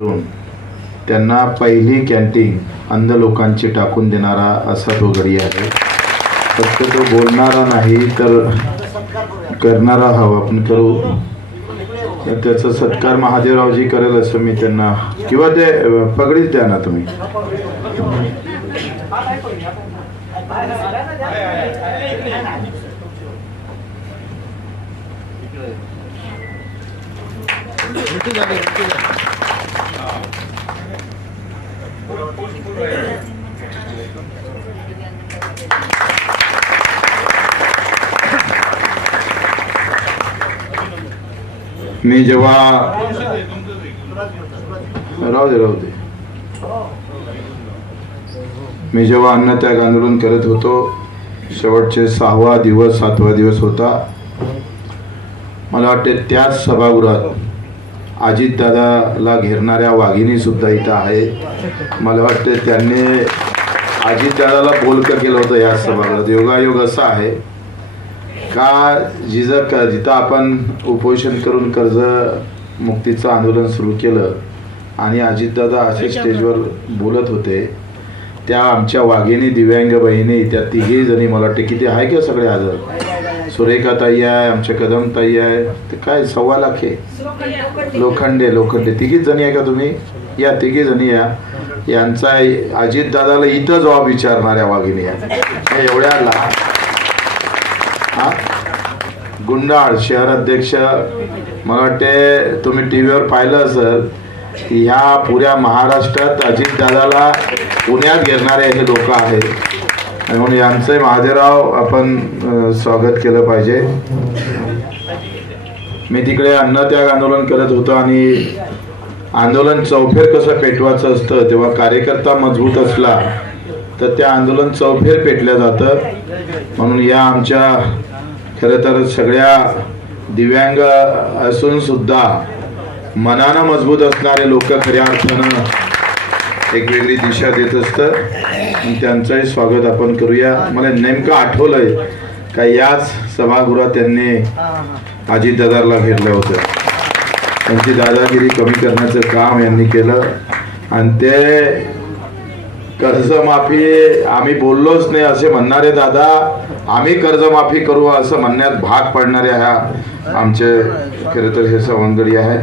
करून त्यांना पहिली कॅन्टीन अंध लोकांची टाकून देणारा असा तो गडी आहे. फक्त तो बोलणारा नाही तर करणारा हवा. आपण करू. त्याचा सत्कार महादेवरावजी करेल असं मी त्यांना किंवा ते पगडीच द्या ना तुम्ही. मी जेव्हा राहू दे राहू दे. मी जेव्हा अन्नत्याग आंदोलन करत होतो शेवटचे सहावा दिवस सातवा दिवस होता. मला वाटते त्याच सभागृहात अजितदादाला घेरणाऱ्या वाघिणी सुद्धा इथं आहे मला वाटते त्यांनी अजितदादाला बोलकं केलं होतं या सभागृहात. योगायोग असा आहे का जिजा क जिथं आपण उपोषण करून कर्ज मुक्तीचं आंदोलन सुरू केलं आणि अजितदादा असे स्टेजवर बोलत होते त्या आमच्या वाघिणी दिव्यांग बहिणी त्या तिघी जणी मला वाटते किती आहे का सगळे हजर? सुरेखा ताई आहे आमच्या कदम ताई आहे. ते काय सव्वा लाख आहे. लोखंडे लोखंडे. तिघीच जणी आहे का तुम्ही? या तिघी जणी या. यांचा अजित दादाला इथं जबाब विचारणाऱ्या वाघिणी आहे या एवढ्या लहान हा? गुंडाळ शहर अध्यक्ष. मला वाटते तुम्ही टी व्हीवर पाहिलं असेल ह्या पुऱ्या महाराष्ट्रात अजितदादाला पुण्यात घेणारे हे लोक आहेत. म्हणून यांचंही महादेवराव आपण स्वागत केलं पाहिजे. मी तिकडे अन्नत्याग आंदोलन करत होतो आणि आंदोलन चौफेर कसं पेटवायचं असतं तेव्हा कार्यकर्ता मजबूत असला तर त्या आंदोलन चौफेर पेटलं जातं. म्हणून या आमच्या खरं तर सगळ्या दिव्यांग असून सुद्धा मनानं मजबूत असणारे लोक खऱ्या अर्थानं एक वेगळी दिशा देत असतं. आणि त्यांचंही स्वागत आपण करूया. मला नेमकं आठवलंय का याच सभागृहात त्यांनी अजितदादाला घेतलं होतं. त्यांची दादागिरी कमी करण्याचं काम यांनी केलं. आणि ते कर्जमाफी आम्ही बोललोच नाही असे म्हणणारे दादा आम्ही कर्जमाफी करू असं म्हणण्यात भाग पडणारे ह्या आमचे खरं तर हे सवंगडी आहे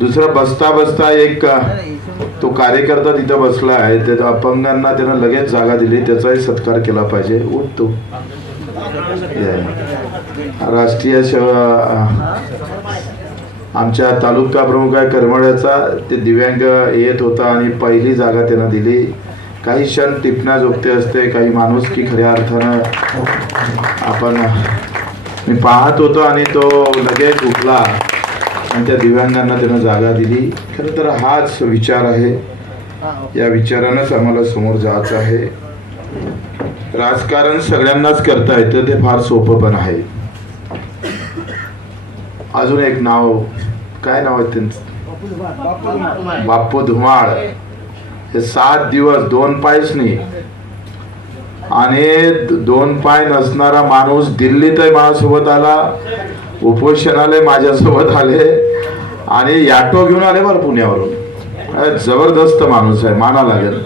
दुसरं बसता बसता एक तो कार्यकर्ता तिथं बसला आहे त्या अपंगांना त्यानं लगेच जागा दिली त्याचाही सत्कार केला पाहिजे. उठतो राष्ट्रीय आमच्या तालुका प्रमुख आहे करमाळ्याचा. ते दिव्यांग येत होता आणि पहिली जागा त्यानं दिली. काही क्षण टिपण्याजोगते असते काही माणूस की खऱ्या अर्थानं आपण मी पाहत होतो आणि तो लगेच उठला. आणि त्या दिव्यांगांना त्यानं जागा दिली. खरं तर हाच विचार आहे. या विचारानंच आम्हाला समोर जायचं आहे. राजकारण सगळ्यांनाच करता येतं ते फार सोपं पण आहे. अजून एक नाव काय नाव आहे त्यांचं? बाप्पू धुमाळ. हे सात दिवस दोन पायच नाही. आणि दोन पाय नसणारा माणूस दिल्लीत माझ्यासोबत आला. उपोषणाले माझ्यासोबत आले आणि याटो घेऊन आले बरं पुण्यावरून. जबरदस्त माणूस आहे माना लागेल.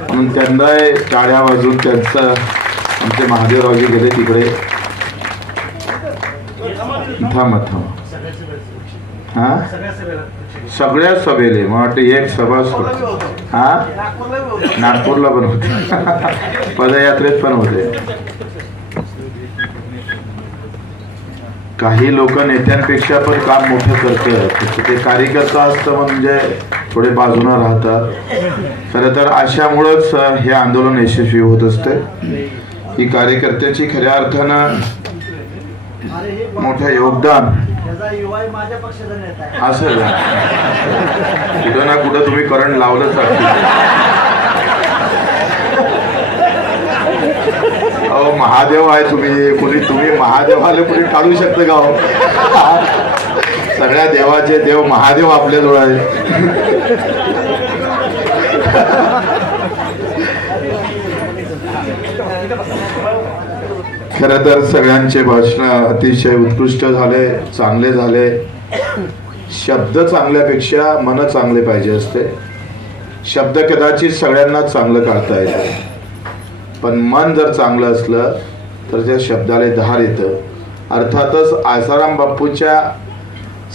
म्हणून त्यांना टाळ्या वाजून त्यांचं आमचे महादेवरावजी गेले तिकडे. थांबा थांबा. हा? सगळ्या सभेले मला वाटते एक सभा हा? नागपूरला पण होते. पदयात्रेत पण होते. काही लोक नेत्यांपेक्षा पण काम मोठं करतात ते कार्यकर्ता असतं म्हणजे थोडे बाजूला राहतात. खरं तर अशामुळंच हे आंदोलन यशस्वी होत असते ही कार्यकर्त्याची खऱ्या अर्थानं मोठं योगदान. असं. का? कुठं ना कुठं तुम्ही करंट लावलंच अहो महादेव आहे तुम्ही. कुणी तुम्ही महादेवाला कुणी टाळू शकता का हो? सगळ्या देवाचे देव महादेव आपल्याजवळ आहे खर तर सगळ्यांचे भाषण अतिशय उत्कृष्ट झाले चांगले झाले. शब्द चांगल्यापेक्षा मन चांगले पाहिजे असते. शब्द कदाचित सगळ्यांनाच चांगलं काढता येतं. पण मन जर चांगलं असलं तर त्या शब्दाला धार येतं. अर्थातच आसाराम बाप्पूच्या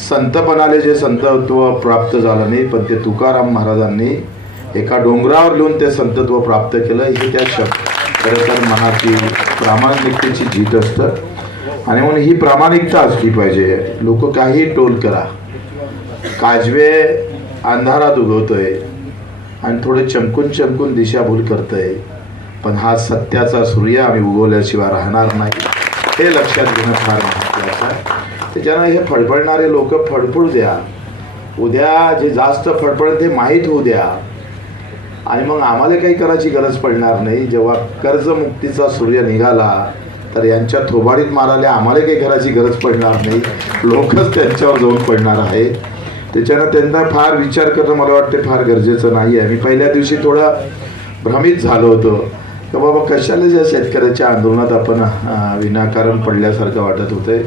संतपणाले जे संतत्व प्राप्त झालं नाही पण ते तुकाराम महाराजांनी एका डोंगरावर लिहून ते संतत्व प्राप्त केलं हे त्या शब्द खरं तर मनाची प्रामाणिकतेची जीत असतं. आणि म्हणून ही प्रामाणिकता असली पाहिजे. लोक काही टोल करा. काजवे अंधारात उगवतोय आणि थोडे चमकून चमकून दिशाभूल करतंय. पण हा सत्याचा सूर्य आम्ही उगवल्याशिवाय राहणार नाही. हे लक्षात घेणं फार महत्त्वाचं आहे. त्याच्यानं हे फडफडणारे लोक फडफडू द्या. उद्या जे जास्त फडफड ते माहीत होऊ द्या. आणि मग आम्हाला काही करायची गरज पडणार नाही. जेव्हा कर्जमुक्तीचा सूर्य निघाला तर यांच्या थोबाडीत मारायला आम्हाला काही करायची गरज पडणार नाही. लोकच त्यांच्यावर जाऊन पडणार आहे. त्याच्यानं त्यांना फार विचार करणं मला वाटते फार गरजेचं नाही आहे मी पहिल्या दिवशी थोडा भ्रमित झालो होतो. का बाबा कशाला ज्या शेतकऱ्याच्या आंदोलनात आपण विनाकारण पडल्यासारखं वाटत होते?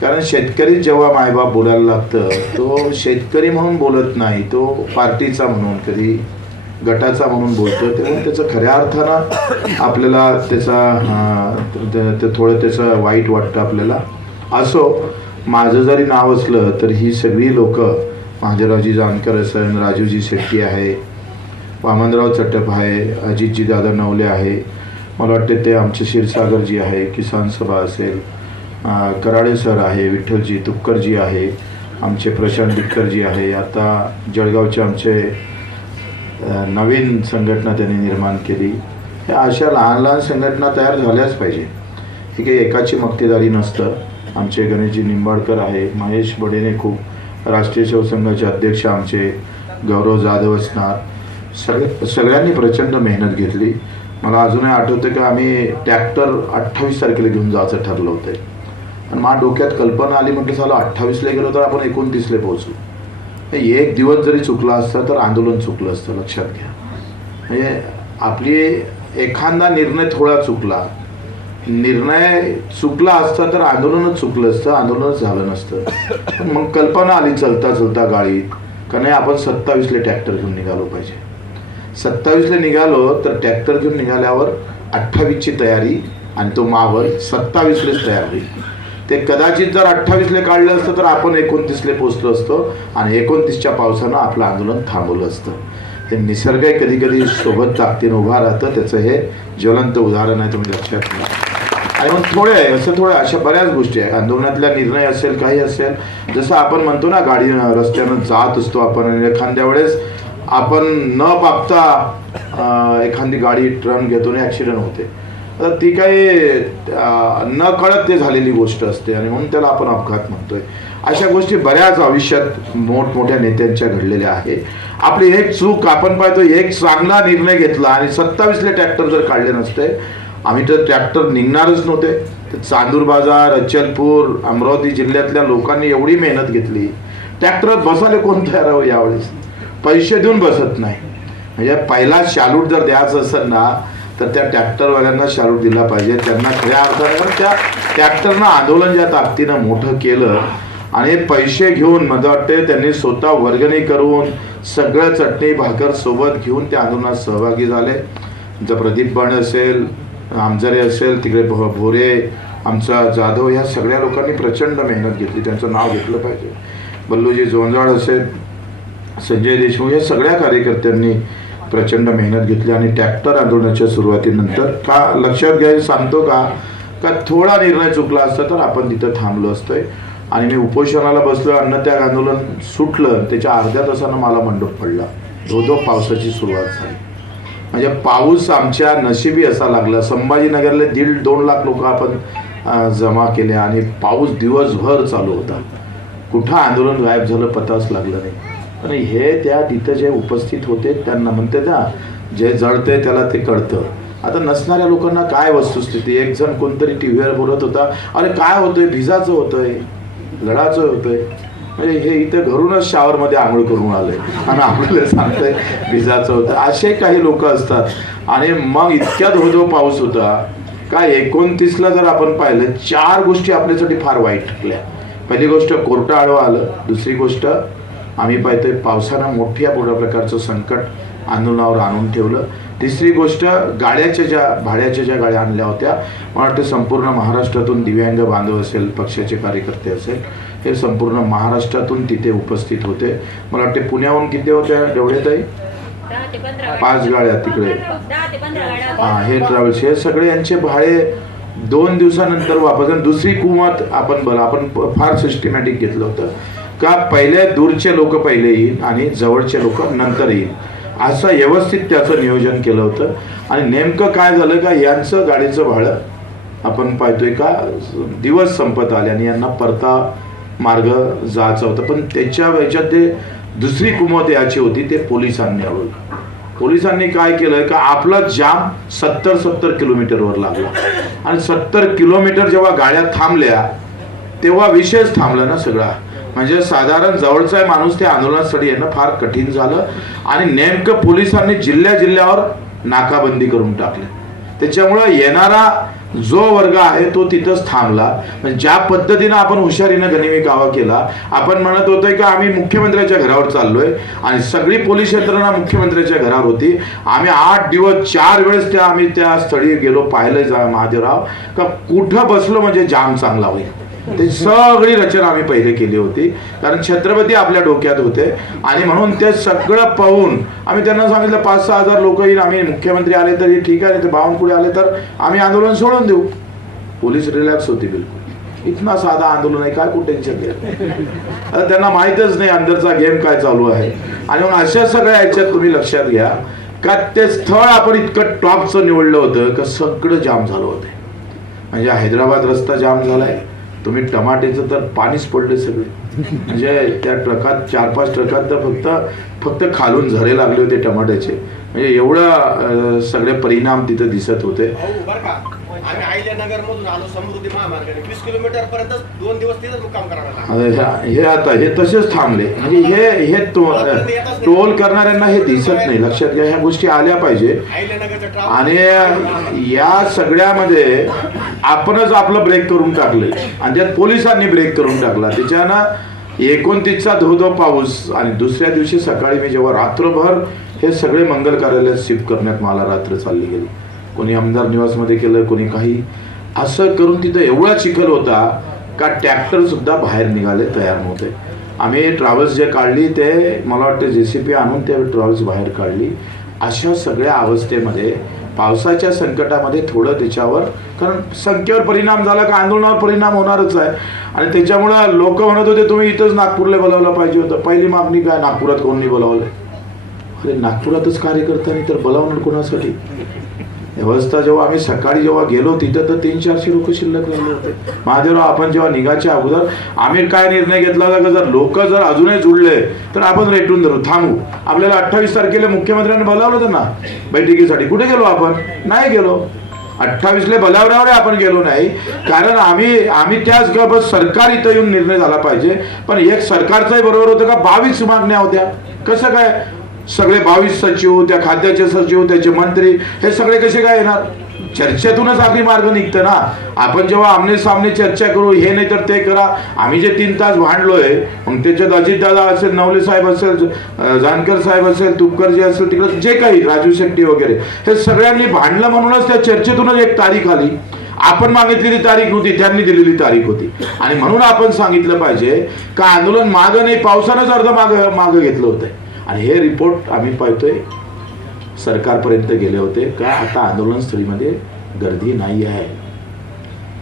कारण शेतकरी जेव्हा मायबाप बोलायला लागतं तो शेतकरी म्हणून बोलत नाही तो पार्टीचा म्हणून कधी गटाचा म्हणून बोलतो तेव्हा त्याचं खऱ्या अर्थानं आपल्याला त्याचा ते- थोडं त्याचं वाईट वाटतं आपल्याला. असो माझं जरी नाव असलं तर ही सगळी लोक महाजरावजी जानकर असेल राजूजी शेट्टी आहे वामनराव चटप आहे अजितजी दादा नवले आहे. मला वाटते ते आमचे क्षीरसागरजी आहे किसान सभा असेल. कराडे सर आहे विठ्ठलजी तुपकरजी आहे. आमचे प्रशांत डिक्करजी आहे. आता जळगावचे आमचे नवीन संघटना त्यांनी निर्माण केली. ह्या अशा लहान लहान संघटना तयार झाल्याच पाहिजे. हे काही एकाची मक्तेदारी नसतं. आमचे गणेशजी निंबाडकर आहे महेश बडेने खूप राष्ट्रीय शिवसंघाचे अध्यक्ष आमचे गौरव जाधव असणार. सगळे सगळ्यांनी प्रचंड मेहनत घेतली. मला अजूनही आठवतं की आम्ही ट्रॅक्टर अठ्ठावीस तारखेला घेऊन जायचं ठरलं होतं. आणि माझ्या डोक्यात कल्पना आली म्हटलं झालं अठ्ठावीसला गेलो तर आपण एकोणतीसला पोहोचू. एक दिवस जरी चुकला असता तर आंदोलन चुकलं असतं लक्षात घ्या. म्हणजे आपली एखादा निर्णय थोडा चुकला. निर्णय चुकला असता तर आंदोलनच चुकलं असतं आंदोलनच झालं नसतं. मग कल्पना आली चलता चलता गाडीत का नाही आपण सत्तावीसले ट्रॅक्टर घेऊन निघालो पाहिजे. सत्तावीसला निघालो तर ट्रॅक्टर घेऊन निघाल्यावर अठ्ठावीसची तयारी आणि तो मावल सत्तावीसलेच तयार होईल. ते कदाचित जर अठ्ठावीसले काढलं असतं तर आपण एकोणतीसले पोचलो असतो आणि एकोणतीसच्या पावसानं आपलं आंदोलन थांबवलं असतं. हे निसर्ग कधी कधी सोबत ताकदीनं उभा राहतं. त्याचं हे ज्वलंत उदाहरण आहे तुम्ही लक्षात ठेवा. आणि मग थोडे आहे असं थोडे अशा बऱ्याच गोष्टी आहे. आंदोलनातला निर्णय असेल काही असेल. जसं आपण म्हणतो ना गाडी रस्त्यानं जात असतो आपण आणि एखाद्या वेळेस आपण न पापता एखादी गाडी टर्न घेतो आणि ॲक्सिडेंट होते. तर ती काही न कळत ते झालेली गोष्ट असते आणि म्हणून त्याला आपण अपघात म्हणतोय. अशा गोष्टी बऱ्याच आयुष्यात मोठमोठ्या नेत्यांच्या घडलेल्या आहे. आपली एक चूक आपण पाहतो एक चांगला निर्णय घेतला आणि सत्तावीसले ट्रॅक्टर जर काढले नसते आम्ही तर ट्रॅक्टर निघणारच नव्हते. तर चांदूर बाजार अचलपूर अमरावती जिल्ह्यातल्या लोकांनी एवढी मेहनत घेतली. ट्रॅक्टर बसायला कोण तयार यावेळेस? पैसे देऊन बसत नाही. म्हणजे पहिला शालूट जर द्यायचं असेल ना तर त्या ट्रॅक्टरवाल्यांना शालूट दिला पाहिजे. त्यांना खऱ्या अर्थानं त्या ट्रॅक्टरनं आंदोलन ज्या ताकदीनं मोठं केलं आणि पैसे घेऊन मला वाटते त्यांनी स्वतः वर्गणी करून सगळं चटणी भाकर सोबत घेऊन त्या आंदोलनात सहभागी झाले. जर प्रदीप बण असेल आमजरे असेल तिकडे भो- भोरे आमचा जाधव ह्या सगळ्या लोकांनी प्रचंड मेहनत घेतली. त्यांचं नाव घेतलं पाहिजे. बल्लूजी जोंजाळ असेल संजय देशमुख या सगळ्या कार्यकर्त्यांनी प्रचंड मेहनत घेतली आणि ट्रॅक्टर आंदोलनाच्या सुरुवातीनंतर का लक्षात घ्यायला सांगतो का? का थोडा निर्णय चुकला असता तर आपण तिथं थांबलो असतोय. आणि मी उपोषणाला बसलो अन्नत्याग आंदोलन सुटलं त्याच्या अर्ध्या तासानं मला मंडप पडला. धो पावसाची सुरुवात झाली. म्हणजे पाऊस आमच्या नशिबी असा लागला. संभाजीनगरले दीड दोन लाख लोक आपण जमा केले आणि पाऊस दिवसभर चालू होता. कुठं आंदोलन गायब झालं पताच लागलं नाही. आणि हे त्या तिथं जे उपस्थित होते त्यांना म्हणते ना जे जळते त्याला ते कळतं. आता नसणाऱ्या लोकांना काय वस्तुस्थिती? एक जण कोणतरी टी व्हीवर बोलत होता अरे काय होतंय? भिजाचं होतंय. लढाचं होतंय. म्हणजे हे इथं घरूनच शावरमध्ये आंघोळ करून आले. आणि आपल्याला सांगतंय भिजाचं होतं असे काही लोक असतात. आणि मग इतक्या धोधो पाऊस होता. काय एकोणतीसला जर आपण पाहिलं चार गोष्टी आपल्यासाठी फार वाईट ठरल्या. पहिली गोष्ट कोर्टा आडवा आलं. दुसरी गोष्ट आम्ही पाहतोय पावसानं मोठ्या मोठ्या प्रकारचं संकट आंदोलनावर आणून ठेवलं. तिसरी गोष्ट गाड्याच्या ज्या भाड्याच्या ज्या गाड्या आणल्या होत्या मला वाटतं संपूर्ण महाराष्ट्रातून दिव्यांग बांधव असेल पक्षाचे कार्यकर्ते असेल हे संपूर्ण महाराष्ट्रातून तिथे उपस्थित होते. मला वाटते पुण्याहून किती होत्या एवढे ताई पाच गाड्या तिकडे. हा हे ट्रॅव्हल्स हे सगळे यांचे भाडे दोन दिवसानंतर वापस आणि दुसरी कुमत आपण बरं आपण फार सिस्टमॅटिक घेतलं होतं. का पहिले दूरचे लोक पहिले येईल आणि जवळचे लोक नंतर येईल? असं व्यवस्थित त्याचं नियोजन केलं होतं. आणि नेमकं काय झालं का यांचं गाडीचं भाडं आपण पाहतोय का दिवस संपत आले आणि यांना परता मार्ग जायचा होता. पण त्याच्या ह्याच्यात ते दुसरी कुमत याची होती ते पोलिसांनी आवडलं पोलिसांनी काय केलं का आपला जाम सत्तर सत्तर किलोमीटरवर लागला. आणि सत्तर किलोमीटर जेव्हा गाड्या थांबल्या तेव्हा विषयच थांबला ना सगळा. म्हणजे साधारण जवळचा माणूस त्या आंदोलनासाठी येणं फार कठीण झालं आणि नेमकं पोलिसांनी जिल्ह्या जिल्ह्यावर नाकाबंदी करून टाकली. त्याच्यामुळं येणारा जो वर्ग आहे तो तिथंच थांबला. म्हणजे ज्या पद्धतीनं आपण हुशारीनं गनिमी कावा केला आपण म्हणत होतोय की आम्ही मुख्यमंत्र्याच्या घरावर चाललोय आणि सगळी पोलीस यंत्रणा मुख्यमंत्र्याच्या घरावर होती. आम्ही आठ दिवस चार वेळेस त्या आम्ही त्या स्थळी गेलो पाहिलं जा महादेवराव. का कुठं बसलो म्हणजे जाम चांगला होईल. ते सगळी रचना आम्ही पहिले केली होती. कारण छत्रपती आपल्या डोक्यात होते. आणि म्हणून ते सगळं पाहून आम्ही त्यांना सांगितलं पाच सहा हजार लोक येईल आम्ही मुख्यमंत्री आले तरी ठीक आहे ते बावनकुळे आले तर आम्ही आंदोलन सोडून देऊ. पोलीस रिलॅक्स होती बिलकुल. इतना साधा आंदोलन आहे काय कुठे टेन्शन घ्या आता त्यांना माहीतच नाही अंदरचा गेम काय चालू आहे. आणि मग अशा सगळ्या याच्यात तुम्ही लक्षात घ्या का ते स्थळ आपण इतकं टॉपचं निवडलं होतं का सगळं जाम झालं होतं. म्हणजे हैदराबाद रस्ता जाम झालाय. तुम्ही टमाट्याचं तर पाणीच पडले सगळे. म्हणजे त्या ट्रकात चार पाच ट्रकात तर फक्त फक्त खालून झरे लागले होते टमाट्याचे. म्हणजे एवढं सगळे परिणाम तिथं दिसत होते. आम्ही आलो महामार्गाने. वीस किलोमीटर पर्यंत दोन दिवस मुक्काम करावा हे आता हे तसेच थांबले. म्हणजे हे हे टोल करणाऱ्यांना हे दिसत नाही. लक्षात घ्या ह्या गोष्टी आल्या पाहिजे. आणि या सगळ्यामध्ये आपणच आपलं ब्रेक करून टाकले आणि त्यात पोलिसांनी ब्रेक करून टाकला. त्याच्यानं एकोणतीसचा धो पाऊस आणि दुसऱ्या दिवशी सकाळी मी जेव्हा रात्रभर हे सगळे मंगल कार्यालय शिफ्ट करण्यात मला रात्र चालली गेली. कोणी आमदार निवासमध्ये केलं कोणी काही. असं करून तिथं एवढा चिखल होता का ट्रॅक्टर सुद्धा बाहेर निघाले तयार नव्हते. आम्ही ट्रॅव्हल्स जे काढली ते मला वाटतं जे सी पी आणून ते ट्रॅव्हल्स बाहेर काढली. अशा सगळ्या अवस्थेमध्ये पावसाच्या संकटामध्ये थोडं त्याच्यावर कारण संख्येवर परिणाम झाला का आंदोलनावर परिणाम होणारच आहे. आणि त्याच्यामुळं लोक म्हणत होते तुम्ही इथंच नागपूरला बोलावलं पाहिजे होतं. पहिली मागणी काय? नागपुरात कोणी बोलावलं? अरे नागपुरातच कार्यकर्त्यांनी तर बोलावणार कोणासाठी? व्यवस्था जेव्हा आम्ही सकाळी जेव्हा गेलो तिथं तर तीन चारशे लोक शिल्लक राहिले होते. महादेवराव आपण जेव्हा निघायच्या अगोदर आम्ही काय निर्णय घेतला होता का जर लोक जर अजूनही जुळले तर आपण रेटून धरू. थांबू. आपल्याला अठ्ठावीस तारखेला मुख्यमंत्र्यांनी बोलावलं होतं ना बैठकीसाठी. कुठे गेलो आपण? नाही गेलो. अठ्ठावीसले बोलावण्यावर आपण गेलो नाही. कारण आम्ही आम्ही त्याच गप सरकार इथं येऊन निर्णय झाला पाहिजे. पण एक सरकारचाही बरोबर होतं का? बावीस मागण्या होत्या. कसं काय? सगळे बावीस सचिव त्या खात्याचे सचिव त्याचे मंत्री हे सगळे कसे काय येणार? चर्चेतूनच आपली मार्ग निघतं ना. आपण जेव्हा आमने सामने चर्चा करू हे नाही तर ते करा. आम्ही जे तीन तास भांडलोय मग त्याच्यात अजितदादा असेल नवले साहेब असेल जानकर साहेब असेल तुपकरजी असेल तिकडे जे काही राजू शेट्टी वगैरे हे सगळ्यांनी भांडलं म्हणूनच त्या चर्चेतूनच एक तारीख आली. आपण मागितलेली तारीख होती त्यांनी दिलेली तारीख होती. आणि म्हणून आपण सांगितलं पाहिजे का आंदोलन मागं नाही पावसानंच अर्ध माग मागं घेतलं होतं. आणि हे रिपोर्ट आम्ही पाहतोय सरकारपर्यंत गेले होते. का आता आंदोलन स्थळीमध्ये गर्दी नाही आहे.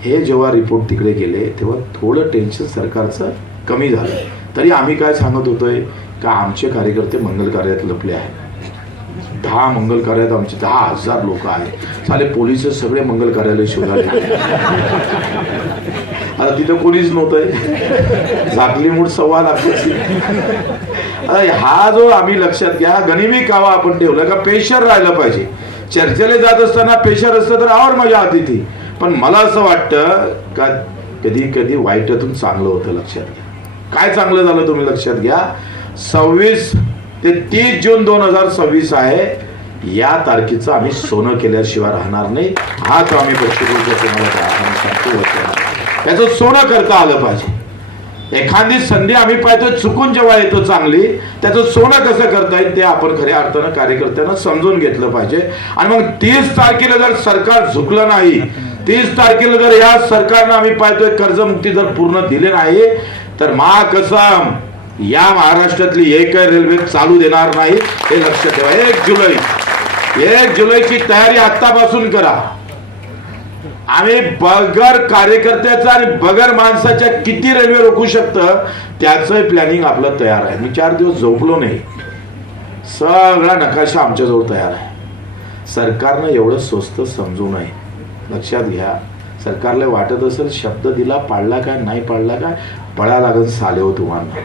हे जेव्हा रिपोर्ट तिकडे गेले तेव्हा थोडं टेन्शन सरकारचं कमी झालं. तरी आम्ही काय सांगत होतोय का आमचे कार्यकर्ते मंगल कार्यात लपले आहेत. दहा मंगल कार्यात आमचे दहा हजार लोक आहेत. चाले पोलीस सगळे मंगल कार्यालय शोधायला आता तिथं कोणीच नव्हतंय झाकली मूठ सव्वा लागते हा जो आम्ही लक्षात घ्या गनिमी कावा आपण ठेवलं का पेशर राहिलं पाहिजे. चर्चेला जात असताना पेशर असतं तर आवर मजा आती ती. पण मला असं वाटतं का कधी कधी वाईटातून चांगलं होतं लक्षात घ्या. काय चांगलं झालं तुम्ही लक्षात घ्या? सव्वीस ते तीस जून दोन हजार सव्वीस आहे. या तारखेचं आम्ही सोनं केल्याशिवाय राहणार नाही. हाच आम्ही आम्ही सांगतो त्याचं सोनं करता आलं पाहिजे. एखादी संधी आम्ही पाहतो चुकून जेव्हा येतो चांगली त्याचं सोनं कसं करता येईल ते आपण खऱ्या अर्थानं कार्यकर्त्यांना समजून घेतलं पाहिजे. आणि मग तीस तारखेला जर सरकार झुकलं नाही तीस तारखेला जर या सरकारनं आम्ही पाहतोय कर्जमुक्ती जर पूर्ण दिले नाही तर मा कसम या महाराष्ट्रातली एक रेल्वे चालू देणार नाही हे लक्षात ठेवा. एक जुलै एक जुलैची तयारी आत्तापासून करा. आम्ही बगर कार्यकर्त्याचा आणि बगर माणसाच्या किती रेल्वे रोखू शकतं त्याचं प्लॅनिंग आपलं तयार आहे. मी चार दिवस झोपलो नाही. सगळा नकाशा आमच्याजवळ तयार आहे. सरकारनं एवढं स्वस्त समजू नये. लक्षात घ्या. सरकारला वाटत असेल शब्द दिला पाळला काय नाही पाळला काय पळा लागेल साले हो तुम्हाला.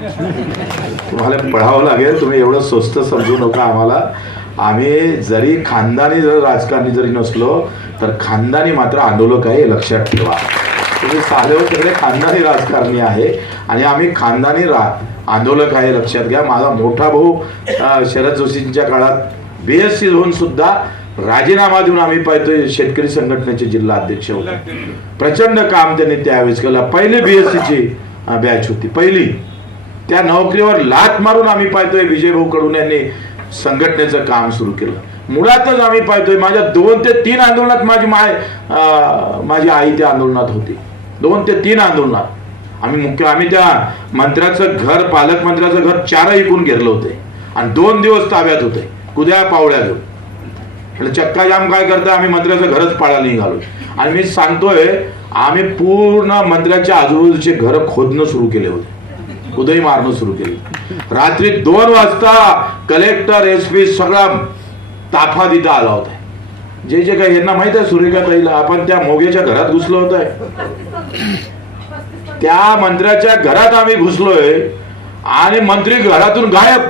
तुम्हाला पळावं लागेल तुम्ही एवढं स्वस्त समजू नका आम्हाला. आम्ही जरी खानदानी जर राजकारणी जरी नसलो तर खानदानी मात्र आंदोलक आहे लक्षात ठेवा. तुम्ही साले सगळे खानदानी राजकारणी आहे आणि आम्ही खानदानी रा आंदोलक आहे लक्षात घ्या. माझा मोठा भाऊ शरद जोशींच्या काळात बी एस सी होऊन सुद्धा राजीनामा देऊन आम्ही पाहतोय शेतकरी संघटनेचे जिल्हा अध्यक्ष होते. प्रचंड काम त्यांनी त्यावेळेस केलं. पहिले बीएससीची बॅच होती. पहिली. त्या नोकरीवर लात मारून आम्ही पाहतोय विजय भाऊ कडून यांनी संघटनेचं काम सुरू केलं. मुळातच आम्ही पाहतोय माझ्या दोन ते तीन आंदोलनात माझी माय माझी आई त्या आंदोलनात होती. दोन ते तीन आंदोलनात. आम्ही मुख्य आम्ही त्या मंत्र्याचं घर पालकमंत्र्याचं घर चार इकून घेरलं होते. आणि दोन दिवस ताब्यात होते. कुद्या पावड्या घेऊन. म्हणजे चक्का जाम काय करता आम्ही मंत्र्याचं घरच पाळायला निघालो. आणि मी सांगतोय आम्ही पूर्ण मंत्र्याच्या आजूबाजूचे घर खोदणं सुरू केले होते. उदय मारणं सुरू केली. रात्री दोन वाजता कलेक्टर एस पी सगळा ताफा तिथं आला होता. जे जे काही यांना माहीत आहे सुरेखा ताईला आपण त्या मोगेच्या घरात घुसलो होतोय त्या मंत्र्याच्या घरात आम्ही घुसलोय आणि मंत्री घरातून गायब.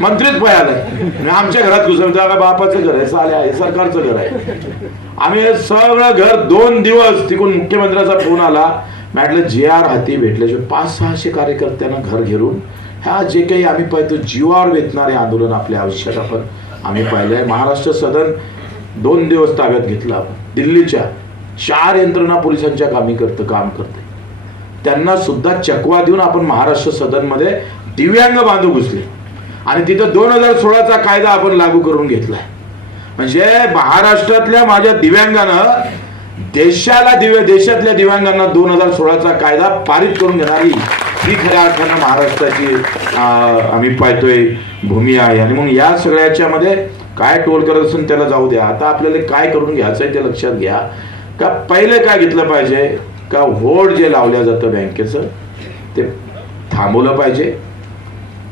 मंत्रीच पळालाय आमच्या घरात घुसलो. का बापाचं घर आहे साले आहे सरकारचं घर आहे. आम्ही सगळं घर दोन दिवस तिकडून मुख्यमंत्र्याचा फोन आला. म्हटलं जे आर हाती भेटल्याशिवाय पाच सहाशे कार्यकर्त्यांना घर घेरून ह्या जे काही आम्ही पाहतो जीवावर वेचणारे आंदोलन आपल्या आयुष्यात आपण आम्ही पाहिलंय. महाराष्ट्र सदन दोन दिवस ताब्यात घेतलं आपण. दिल्लीच्या चार यंत्रणा पोलिसांच्या कामी करतं काम करते त्यांना सुद्धा चकवा देऊन आपण महाराष्ट्र सदनमध्ये दिव्यांग बांधू घुसले. आणि तिथं दोन हजार सोळाचा कायदा आपण लागू करून घेतलाय. म्हणजे महाराष्ट्रातल्या माझ्या दिव्यांगानं देशाला दिव्य देशातल्या दिव्यांगांना दोन हजार सोळाचा कायदा पारित करून घेणारी ही खऱ्या अर्थानं महाराष्ट्राची आम्ही पाहतोय भूमी आहे. आणि मग या सगळ्याच्यामध्ये काय टोल करत असून त्याला जाऊ द्या. आता आपल्याला काय करून घ्यायचं आहे ते लक्षात घ्या. का पहिले काय घेतलं पाहिजे? का होड जे लावल्या जातं बँकेचं ते थांबवलं पाहिजे?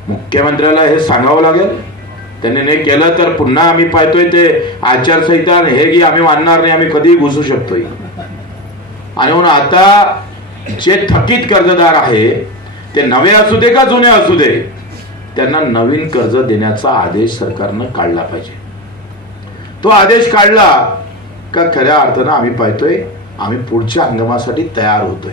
मुख्यमंत्र्याला हे सांगावं लागेल? त्यांनी नाही केलं तर पुन्हा आम्ही पाहतोय ते आचारसंहिता आणि हे की आम्ही मानणार नाही आम्ही कधीही घुसू शकतोय. आणि म्हणून आता जे थकीत कर्जदार आहे ते नवे असू दे का जुने असू दे त्यांना नवीन कर्ज देण्याचा आदेश सरकारनं काढला पाहिजे. तो आदेश काढला का खऱ्या अर्थानं आम्ही पाहतोय आम्ही पुढच्या हंगामासाठी तयार होतोय.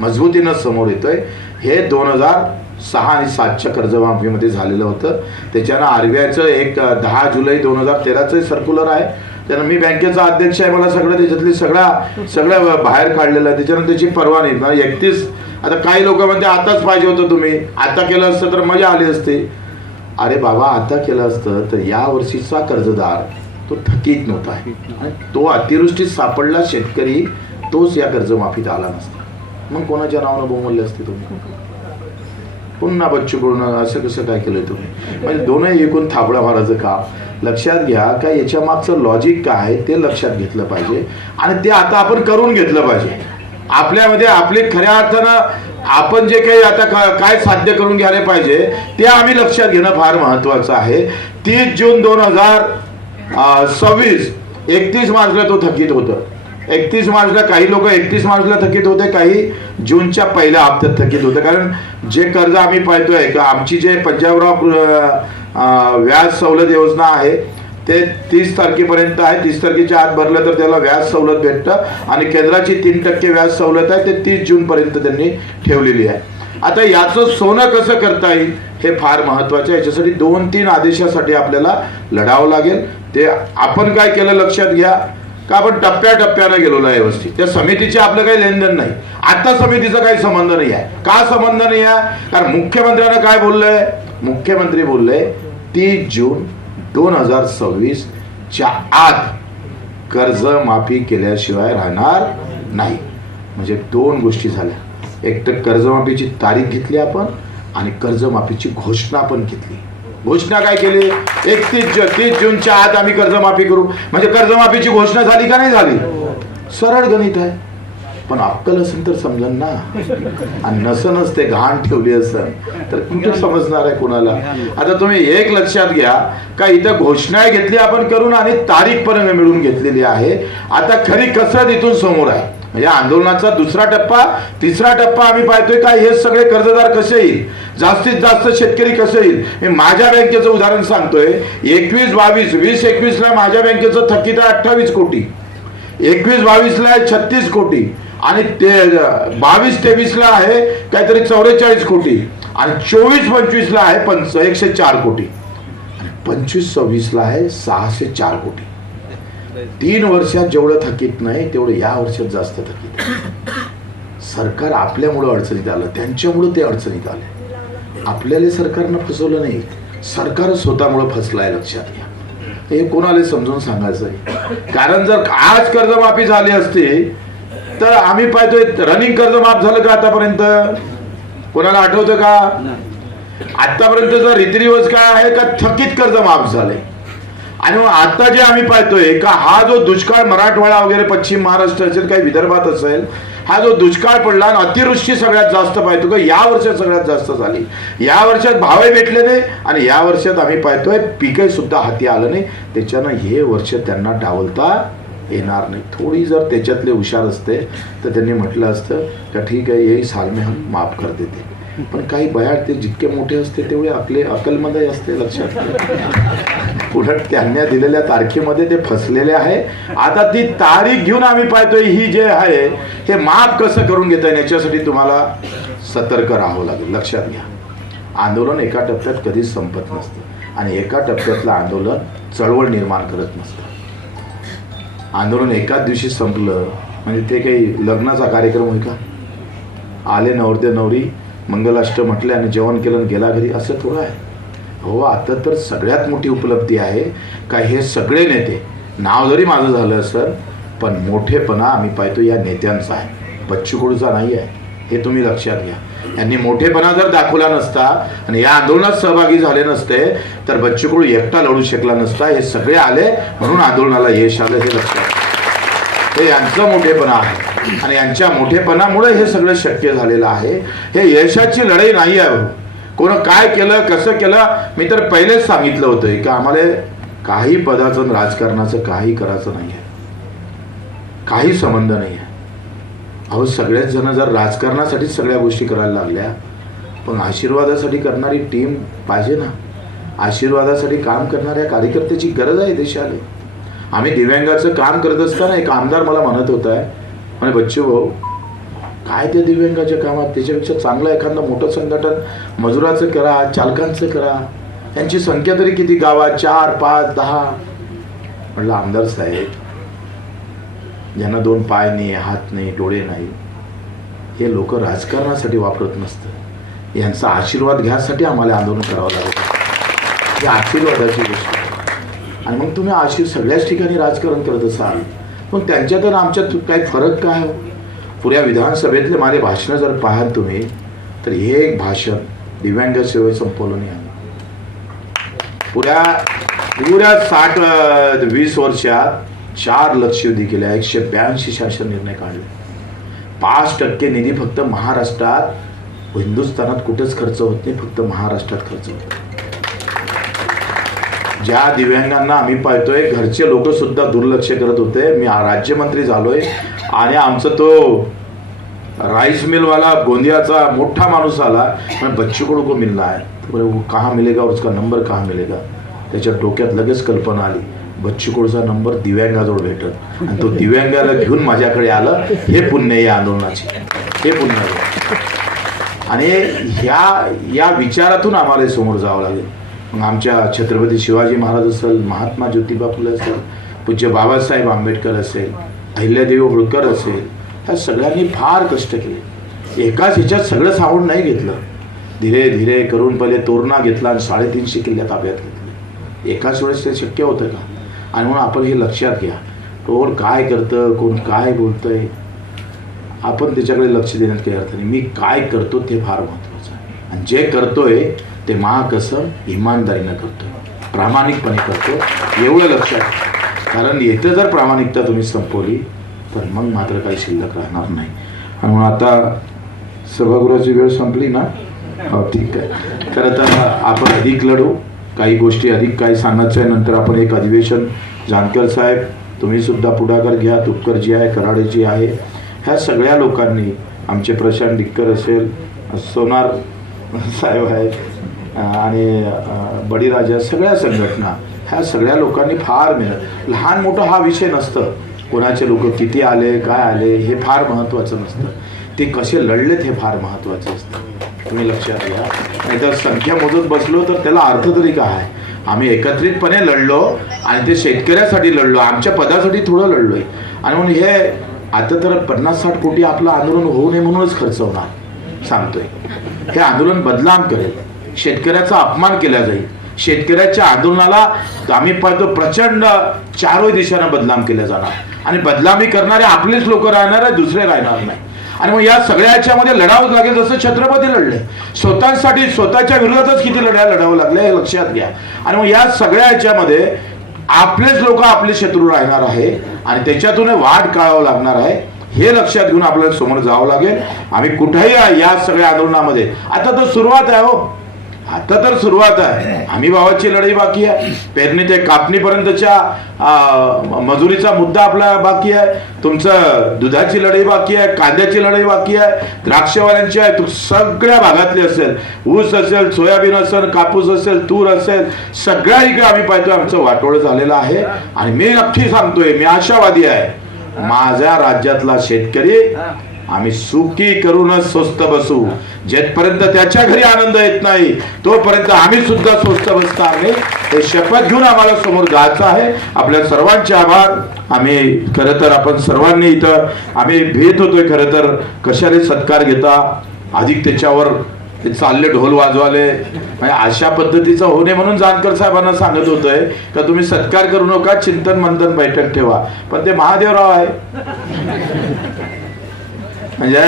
मजबूतीनं समोर येतोय. हे दोन हजार सहा आणि सातच्या कर्जमाफीमध्ये झालेलं होतं. त्याच्यानं आर बी आयचं एक दहा जुलै दोन हजार तेराचं सर्क्युलर आहे. त्यानं मी बँकेचा अध्यक्ष आहे मला सगळं त्याच्यातली सगळा सगळं बाहेर काढलेलं आहे. त्याच्यानं त्याची परवा नाही. एकतीस आता काही लोक म्हणते आताच पाहिजे होतं तुम्ही. आता केलं असतं तर मजा आली असती. अरे बाबा आता केलं असतं तर या वर्षीचा कर्जदार तो थकीत नव्हता. आणि तो अतिवृष्टीत सापडला शेतकरी तोच या कर्जमाफीत आला नसता. मग कोणाच्या नावानं बोंबलले असते तुम्ही पुन्हा बच्चू कडून असं कसं काय केलंय तुम्ही? म्हणजे दोनही एकूण थापडा मारायचं काम लक्षात घ्या का याच्या मागचं लॉजिक काय आहे ते लक्षात घेतलं पाहिजे. आणि ते आता आपण करून घेतलं पाहिजे. आपल्यामध्ये आपले खऱ्या अर्थानं आपण जे काही आता काय साध्य करून घ्यायला पाहिजे ते आम्ही लक्षात घेणं फार महत्वाचं आहे. तीस जून दोन हजार सव्वीस एकतीस मार्चला तो थकीत होतं. एकतीस मार्चला काही लोक एकतीस मार्चला थकीत होते काही जूनच्या पहिल्या हप्त्यात थकीत होते. कारण जे कर्ज आम्ही पाहतोय का आमची जे पंजाबराव व्याज सवलत योजना आहे ते तीस तारखेपर्यंत आहे. तीस तारखेच्या आत भरलं तर त्याला व्याज सवलत भेटतं आणि केंद्राची तीन टक्के व्याज सवलत आहे ते तीस जूनपर्यंत त्यांनी ठेवलेली आहे. आता याचं सोनं कसं करता येईल हे फार महत्वाचं आहे. याच्यासाठी दोन तीन आदेशासाठी आपल्याला लढावं लागेल. ते आपण काय केलं लक्षात घ्या. का आपण टप्प्याटप्प्यानं गेलेलो आहे व्यवस्थित त्या समितीचे आपलं काही लेनदेन नाही. आता समितीचा काही संबंध नाही आहे. का संबंध नाही आहे? कारण मुख्यमंत्र्यानं काय बोललंय? मुख्यमंत्री बोलले तीस जून दोन हजार सव्वीस च्या आत कर्ज माफी केल्याशिवाय राहणार नाही. म्हणजे दोन गोष्टी झाल्या. एक तर कर्जमाफीची तारीख घेतली आपण आणि कर्जमाफीची घोषणा पण घेतली. घोषणा काय केली? एकतीस तीस जूनच्या आत आम्ही कर्जमाफी करू. म्हणजे कर्जमाफीची घोषणा झाली का नाही झाली? सरळ गणित आहे. पण अक्कल असेल तर समजन ना. आणि नसनच ते घाण ठेवली असेल तर कुठे समजणार आहे कोणाला? आता तुम्ही एक लक्षात घ्या का इथं घोषणा घेतली आपण करून आणि तारीख पर्यंत मिळून घेतलेली आहे. आता खरी कसरत इथून समोर आहे. म्हणजे आंदोलनाचा दुसरा टप्पा तिसरा टप्पा आम्ही पाहतोय का हे सगळे कर्जदार कसे येईल? जास्तीत जास्त शेतकरी कसे येईल? हे माझ्या बँकेचं उदाहरण सांगतोय. एकवीस बावीस वीस एकवीसला माझ्या बँकेचं थकीत आहे अठ्ठावीस कोटी. एकवीस बावीसला आहे छत्तीस कोटी. आणि ते बावीस तेवीसला आहे काहीतरी चौवेचाळीस कोटी. आणि चोवीस पंचवीसला आहे पंच एकशे चार कोटी. आणि पंचवीस सव्वीसला आहे सहाशे चार कोटी. तीन वर्षात जेवढं थकीत नाही तेवढं या वर्षात जास्त थकीत. सरकार आपल्यामुळं अडचणीत आलं त्यांच्यामुळं ते अडचणीत आले. आपल्याला सरकारनं फसवलं नाही. सरकार स्वतःमुळं फसलाय लक्षात घ्या. हे कोणाला समजून सांगायचं आहे कारण जर आज कर्जमाफी झाली असती तर आम्ही पाहतोय रनिंग कर्ज माफ झालं का आतापर्यंत? कोणाला आठवतं का? आतापर्यंतचा रीतिरिवाज काय आहे का थकीत कर्ज माफ झाले? आणि मग आता जे आम्ही पाहतोय का हा जो दुष्काळ मराठवाडा वगैरे पश्चिम महाराष्ट्र असेल काही विदर्भात असेल हा जो दुष्काळ पडला आणि अतिवृष्टी सगळ्यात जास्त पाहतो का या वर्षात सगळ्यात जास्त झाली. या वर्षात भावे भेटले नाही आणि या वर्षात आम्ही पाहतोय पिके सुद्धा हाती आलं नाही. त्याच्यानं हे वर्ष त्यांना डावलता येणार नाही. थोडी जर त्याच्यातले हुशार असते तर त्यांनी म्हटलं असतं का ठीक आहे यही साल में हम माफ कर देते. पण काही बयाड ते जितके मोठे असते तेवढे आपले अकलमध्ये असते लक्षात. घ्या. उलट त्यांनी दिलेल्या तारखेमध्ये ते फसलेले आहे. आता ती तारीख घेऊन आम्ही पाहतोय ही जे आहे हे माफ कसं करून घेत आहे याच्यासाठी तुम्हाला सतर्क राहावं लागेल. लक्षात घ्या. आंदोलन एका टप्प्यात कधीच संपत नसतं. आणि एका टप्प्यातलं आंदोलन चळवळ निर्माण करत नसतं. आंदोलन एकाच दिवशी संपलं. म्हणजे ते काही लग्नाचा कार्यक्रम होय का? आले नवरदे नवरी मंगलाष्ट म्हटलं आणि जेवण केलं आणि गेला घरी असं थोडं आहे. हो आता तर सगळ्यात मोठी उपलब्धी आहे का हे सगळे नेते. नाव जरी माझं झालं सर पण मोठेपणा आम्ही पाहतो या नेत्यांचा आहे. बच्चूकडूचा नाही आहे. हे तुम्ही लक्षात घ्या. यांनी मोठेपणा जर दाखवला नसता आणि या आंदोलनात सहभागी झाले नसते तर बच्चूकडू एकटा लढू शकला नसता. हे सगळे आले म्हणून आंदोलनाला यश आलं हे लक्षात हे यांचं मोठेपणा आहे. आणि यांच्या मोठेपणामुळे हे सगळं शक्य झालेलं आहे. हे यशाची लढाई नाही आहे. कोण काय केलं कसं केलं मी तर पहिलेच सांगितलं होतं की आम्हाला काही पदाचं राजकारणाचं काही करायचं नाही आहे. काही संबंध नाही आहे. अहो सगळेच जण जर राजकारणासाठीच सगळ्या गोष्टी करायला लागल्या पण आशीर्वादासाठी करणारी टीम पाहिजे ना. आशीर्वादासाठी काम करणाऱ्या कार्यकर्त्याची गरज आहे देशाला. आम्ही दिव्यांगाचं काम करत असताना एक आमदार मला म्हणत होता आहे म्हणे भाऊ काय ते दिव्यांगाच्या कामात? त्याच्यापेक्षा चांगलं एखादं मोठं संघटन मजुराचं करा चालकांचं करा. त्यांची संख्या तरी किती? गावात चार पाच दहा. म्हटलं आमदार साहेब ज्यांना दोन पाय नाही हात नाही डोळे नाही हे लोक राजकारणासाठी वापरत नसतं यांचा आशीर्वाद घ्यासाठी आम्हाला आंदोलन करावं लागतं. ही आशीर्वादाची गोष्ट. आणि मग तुम्ही आशीर् सगळ्याच ठिकाणी राजकारण करत असाल मग त्यांच्यात आणि आमच्यात काही फरक काय हो? पुऱ्या विधानसभेतले माझे भाषणं जर पाहाल तुम्ही तर हे एक भाषण दिव्यांग सेवे संपवलं नाही. आम्ही पुऱ्या पुऱ्या साठ वीस वर्षात चार लक्षवेधी केल्या एकशे ब्याऐंशी शासन निर्णय काढले. पाच टक्के निधी फक्त महाराष्ट्रात हिंदुस्थानात कुठेच खर्च होत नाही फक्त महाराष्ट्रात खर्च होतो. ज्या दिव्यांगांना आम्ही पाहतोय घरचे लोक सुद्धा दुर्लक्ष करत होते. मी राज्यमंत्री झालोय. आणि आमचं तो राईस मिलवाला गोंदियाचा मोठा माणूस आला. पण बच्चू कडू को मिलना आहे. बोले वो कहाँ मिलेगा और उसका नंबर कहाँ मिलेगा? त्याच्या डोक्यात लगेच कल्पना आली. बच्चू कडूचा नंबर दिव्यांगाजवळ भेटत. आणि तो दिव्यांगाला घेऊन माझ्याकडे आलं. हे पुण्य या आंदोलनाचे. हे पुण्य. आणि ह्या या विचारातून आम्हाला समोर जावं लागेल. आमच्या छत्रपती शिवाजी महाराज असेल महात्मा ज्योतिबा फुले असेल पूज्य बाबासाहेब आंबेडकर असेल अहिल्यादेवी होळकर असेल ह्या सगळ्यांनी फार कष्ट केले. एकाच ह्याच्यात सगळं सावून नाही घेतलं. धीरे धीरे करून पहिले तोरणा घेतला आणि साडेतीनशे किल्ल्या ताब्यात घेतले एकाच वेळेस ते शक्य होतं का? आणि म्हणून आपण हे लक्षात घ्या. कोण काय करतं कोण काय बोलतंय? आपण त्याच्याकडे लक्ष देण्यात काही अर्थ नाही. मी काय करतो ते फार महत्त्वाचं आहे. आणि जे करतोय ते महाकसं इमानदारीनं करतो. प्रामाणिकपणे करतो. एवढं लक्षात कारण येतं जर प्रामाणिकता तुम्ही संपवली तर मग मात्र काही शिल्लक राहणार नाही. आणि म्हणून आता सभागृहाची वेळ संपली ना? हो ठीक आहे. तर आता आपण अधिक लढू. काही गोष्टी अधिक काही सांगायचं आहे नंतर आपण एक अधिवेशन. जानकर साहेब तुम्ही सुद्धा पुढाकार घ्या. तुपकरजी आहे कराडेजी आहे. ह्या सगळ्या लोकांनी आमचे प्रशांत डिक्कर असेल सोनार साहेब आहेत आणि बळीराजा सगळ्या संघटना ह्या सगळ्या लोकांनी फार मेहनत. लहान मोठं हा विषय नसतं. कोणाचे लोक किती आले काय आले हे फार महत्त्वाचं नसतं. ते कसे लढलेत हे फार महत्त्वाचं असतं. तुम्ही लक्षात घ्या. नाहीतर संख्या मोजत बसलो तर त्याला अर्थ तरी काय? आहे आम्ही एकत्रितपणे लढलो आणि ते शेतकऱ्यासाठी लढलो. आमच्या पदासाठी थोडं लढलोय. आणि म्हणून हे आता तर पन्नास साठ कोटी आपलं आंदोलन होऊ नये म्हणूनच खर्च होणार सांगतोय. हे आंदोलन बदनाम करेल. शेतकऱ्याचा अपमान केला जाईल. शेतकऱ्याच्या आंदोलनाला आम्ही पाहतो प्रचंड चारोही दिशांना बदनाम केला जाणार. आणि बदनामी करणारे आपलेच लोक राहणार आहे दुसरे राहणार नाही. आणि मग या सगळ्या याच्यामध्ये लढावंच लागेल जसं छत्रपती लढले. स्वतःसाठी स्वतःच्या विरोधातच किती लढाया लढावं लागले हे लक्षात घ्या. आणि मग या सगळ्या याच्यामध्ये आपलेच लोक आपले शत्रू राहणार आहे आणि त्याच्यातून वाट काढावं लागणार आहे हे लक्षात घेऊन आपल्याला समोर जावं लागेल. आम्ही कुठेही या सगळ्या आंदोलनामध्ये. आता तर सुरुवात आहे हो. आता तर सुरुवात आहे. आम्ही भावाची लढाई बाकी आहे. पेरणी ते कापणीपर्यंतच्या मजुरीचा मुद्दा आपला बाकी आहे. तुमचं दुधाची लढाई बाकी आहे कांद्याची लढाई बाकी आहे. द्राक्षवाल्यांची आहे. तू सगळ्या भागातली असेल ऊस असेल सोयाबीन असेल कापूस असेल तूर असेल सगळ्या इकडे आम्ही पाहतोय. आमचं वाटोळ झालेलं आहे. आणि मी नक्की सांगतोय मी आशावादी आहे. माझ्या राज्यातला शेतकरी आम्ही सुखी करूनच स्वस्त बसू. जेथपर्यंत त्याच्या घरी आनंद येत नाही तोपर्यंत आम्ही सुद्धा स्वस्त बसणार नाही हे शपथ घेऊन आम्हाला समोर जायचं आहे. आपल्या सर्वांचे आभार. आम्ही खरं तर आपण सर्वांनी इथं आम्ही भेट होतोय खरं तर. कशाने सत्कार घेता? अधिक त्याच्यावर ते चालले ढोल वाजवाले. म्हणजे अशा पद्धतीचं होणे म्हणून जानकर साहेबांना सांगत होतोय का तुम्ही सत्कार करू नका चिंतन मंथन बैठक ठेवा. पण ते महादेवराव आहे. म्हणजे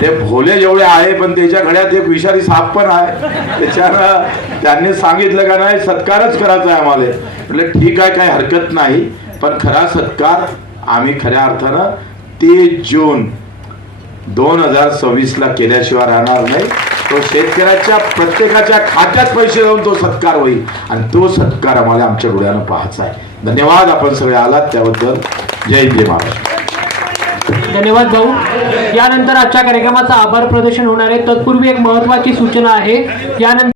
ते भोले जेवढे आहे पण त्याच्या घड्यात एक विषारी साप पण आहे. त्याच्यानं त्यांनी सांगितलं का नाही सत्कारच करायचा आहे आम्हाला. म्हटलं ठीक आहे काही हरकत नाही पण खरा सत्कार आम्ही खऱ्या अर्थानं तीस जून दोन हजार सव्वीसला केल्याशिवाय राहणार नाही. तो शेतकऱ्याच्या प्रत्येकाच्या खात्यात पैसे जाऊन तो सत्कार होईल. आणि तो सत्कार आम्हाला आमच्या डोळ्यानं पाहायचा आहे. धन्यवाद आपण सगळे आलात. त्याबद्दल जय जय महाराष्ट्र धन्यवाद भाऊ. यानंतर आजच्या कार्यक्रमाचं आभार प्रदर्शन होणार आहे. तत्पूर्वी एक महत्वाची सूचना आहे. यानंतर